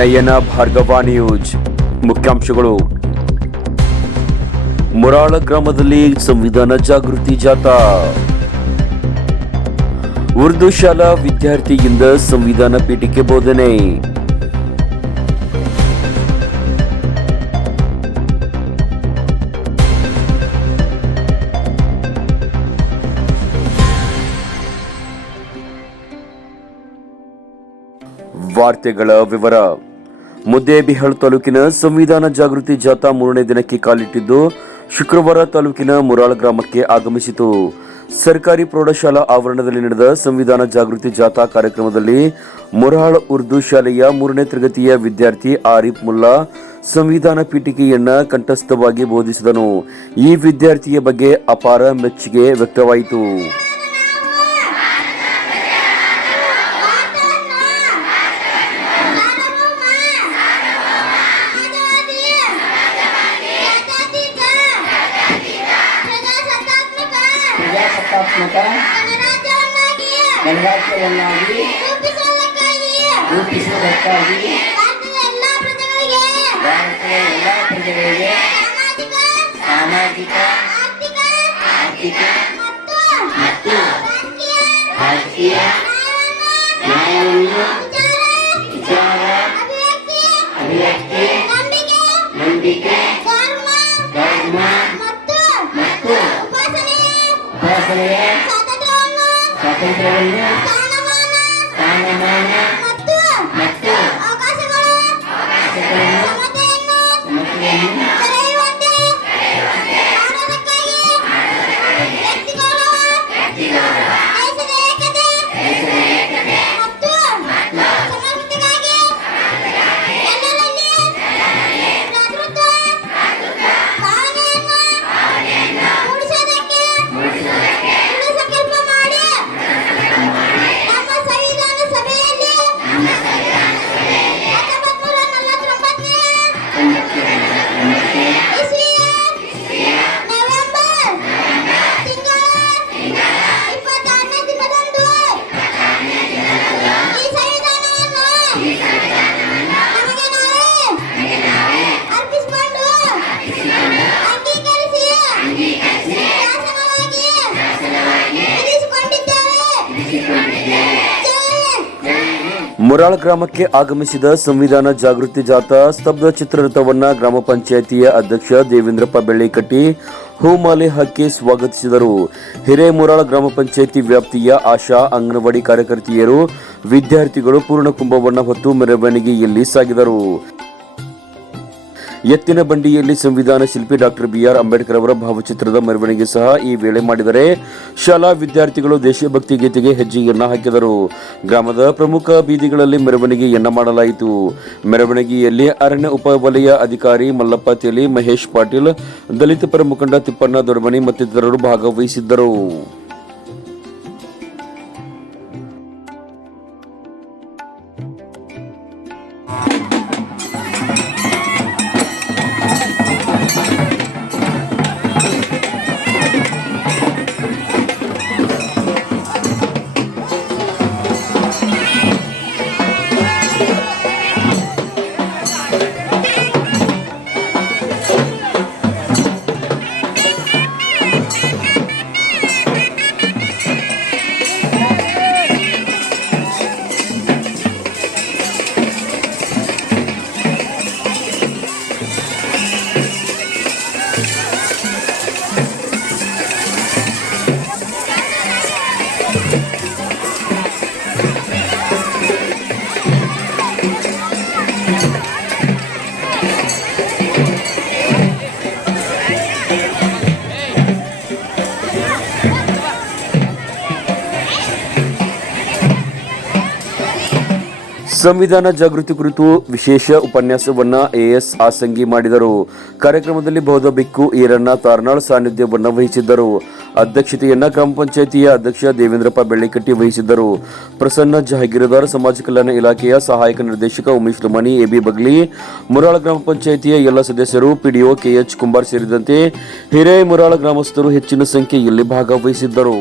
ನಯನ Bhargava news. ಮುಖ್ಯಾಂಶಗಳು. ಮುರಾಳ ಗ್ರಾಮದಲ್ಲಿ ಸಂವಿಧಾನ ಜಾಗೃತಿ ಜಾಥಾ. ಉರ್ದು ಶಾಲಾ ವಿದ್ಯಾರ್ಥಿಯಿಂದ ಸಂವಿಧಾನ ಪೀಠಿಕೆ ಬೋಧನೆ. ವಾರ್ತೆಗಳ ವಿವರ. ಮುದ್ದೇಬಿಹಾಳ್ ತಾಲೂಕಿನ ಸಂವಿಧಾನ ಜಾಗೃತಿ ಜಾಥಾ ಮೂರನೇ ದಿನಕ್ಕೆ ಕಾಲಿಟ್ಟಿದ್ದು ಶುಕ್ರವಾರ ತಾಲೂಕಿನ ಮುರಾಳ ಗ್ರಾಮಕ್ಕೆ ಆಗಮಿಸಿತು. ಸರ್ಕಾರಿ ಪ್ರೌಢಶಾಲಾ ಆವರಣದಲ್ಲಿ ನಡೆದ ಸಂವಿಧಾನ ಜಾಗೃತಿ ಜಾಥಾ ಕಾರ್ಯಕ್ರಮದಲ್ಲಿ ಮುರಾಳ್ ಉರ್ದು ಶಾಲೆಯ ಮೂರನೇ ತರಗತಿಯ ವಿದ್ಯಾರ್ಥಿ ಆರಿಫ್ ಮುಲ್ಲಾ ಸಂವಿಧಾನ ಪೀಠಿಕೆಯನ್ನ ಕಂಠಸ್ಥವಾಗಿ ಬೋಧಿಸಿದನು. ಈ ವಿದ್ಯಾರ್ಥಿಯ ಬಗ್ಗೆ ಅಪಾರ ಮೆಚ್ಚುಗೆ ವ್ಯಕ್ತವಾಯಿತು. ಪ್ರಜಾಸತ್ತಾತ್ಮಕ ಗಣರಾಜ್ಯವನ್ನಾಗಿ ರೂಪಿಸುವುದಕ್ಕಾಗಿ ಭಾರತದ ಎಲ್ಲ ಪ್ರಜೆಗಳಿಗೆ ಸಾಮಾಜಿಕ ಆರ್ಥಿಕ ಮತ್ತು ರಾಜಕೀಯ ನ್ಯಾಯವನ್ನು స్వతంత్రంలో స్వతంత్రంలో ಮುರಾಳ ಗ್ರಾಮಕ್ಕೆ ಆಗಮಿಸಿದ ಸಂವಿಧಾನ ಜಾಗೃತಿ ಜಾಥಾ ಸ್ತಬ್ಧ ಚಿತ್ರರಥವನ್ನ ಗ್ರಾಮ ಪಂಚಾಯಿತಿಯ ಅಧ್ಯಕ್ಷ ದೇವೇಂದ್ರಪ್ಪ ಬೆಳ್ಳಿಕಟ್ಟಿ ಹೂಮಾಲೆ ಹಾಕಿ ಸ್ವಾಗತಿಸಿದರು. ಹಿರೇಮುರಾಳ ಗ್ರಾಮ ಪಂಚಾಯಿತಿ ವ್ಯಾಪ್ತಿಯ ಆಶಾ ಅಂಗನವಾಡಿ ಕಾರ್ಯಕರ್ತೆಯರು ವಿದ್ಯಾರ್ಥಿಗಳು ಪೂರ್ಣ ಕುಂಭವನ್ನ ಹೊತ್ತು ಮೆರವಣಿಗೆಯಲ್ಲಿ ಸಾಗಿದರು. ಎತ್ತಿನ ಬಂಡಿಯಲ್ಲಿ ಸಂವಿಧಾನ ಶಿಲ್ಪಿ ಡಾಕ್ಟರ್ ಬಿಆರ್ ಅಂಬೇಡ್ಕರ್ ಅವರ ಭಾವಚಿತ್ರದ ಮೆರವಣಿಗೆ ಸಹ ಈ ವೇಳೆ ಮಾಡಿದರೆ ಶಾಲಾ ವಿದ್ಯಾರ್ಥಿಗಳು ದೇಶಭಕ್ತಿ ಗೀತೆಗೆ ಹೆಜ್ಜೆಯನ್ನ ಹಾಕಿದರು. ಗ್ರಾಮದ ಪ್ರಮುಖ ಬೀದಿಗಳಲ್ಲಿ ಮೆರವಣಿಗೆಯನ್ನ ಮಾಡಲಾಯಿತು. ಮೆರವಣಿಗೆಯಲ್ಲಿ ಅರಣ್ಯ ಉಪವಲಯ ಅಧಿಕಾರಿ ಮಲ್ಲಪ್ಪ ತೇಲಿ, ಮಹೇಶ್ ಪಾಟೀಲ್, ದಲಿತ ಪರ ಮುಖಂಡ ತಿಪ್ಪಣ್ಣ ದೊರಮನಿ ಮತ್ತಿತರರು ಭಾಗವಹಿಸಿದ್ದರು. ಸಂವಿಧಾನ ಜಾಗೃತಿ ಕುರಿತು ವಿಶೇಷ ಉಪನ್ಯಾಸವನ್ನ ಎಎಸ್ ಆಸಂಗಿ ಮಾಡಿದರು. ಕಾರ್ಯಕ್ರಮದಲ್ಲಿ ಬೌದ್ಧ ಬಿಕ್ಕು ಈರಣ್ಣ ತಾರ್ನಾಳ್ ಸಾನ್ನಿಧ್ಯವನ್ನು ವಹಿಸಿದ್ದರು. ಅಧ್ಯಕ್ಷತೆಯನ್ನ ಗ್ರಾಮ ಪಂಚಾಯಿತಿಯ ಅಧ್ಯಕ್ಷ ದೇವೇಂದ್ರಪ್ಪ ಬೆಳ್ಳಿಕಟ್ಟಿ ವಹಿಸಿದ್ದರು. ಪ್ರಸನ್ನ ಜಹಗೀರದಾರ್ ಸಮಾಜ ಕಲ್ಯಾಣ ಇಲಾಖೆಯ ಸಹಾಯಕ ನಿರ್ದೇಶಕ ಉಮೇಶ್ ಲಮಾನಿ ಎಬಿ ಬಗ್ಲಿ, ಮುರಾಳ ಗ್ರಾಮ ಪಂಚಾಯಿತಿಯ ಎಲ್ಲ ಸದಸ್ಯರು, ಪಿಡಿಒ ಕೆಎಚ್ ಕುಂಬಾರ್ ಸೇರಿದಂತೆ ಹಿರೇಮುರಾಳ ಗ್ರಾಮಸ್ಥರು ಹೆಚ್ಚಿನ ಸಂಖ್ಯೆಯಲ್ಲಿ ಭಾಗವಹಿಸಿದ್ದರು.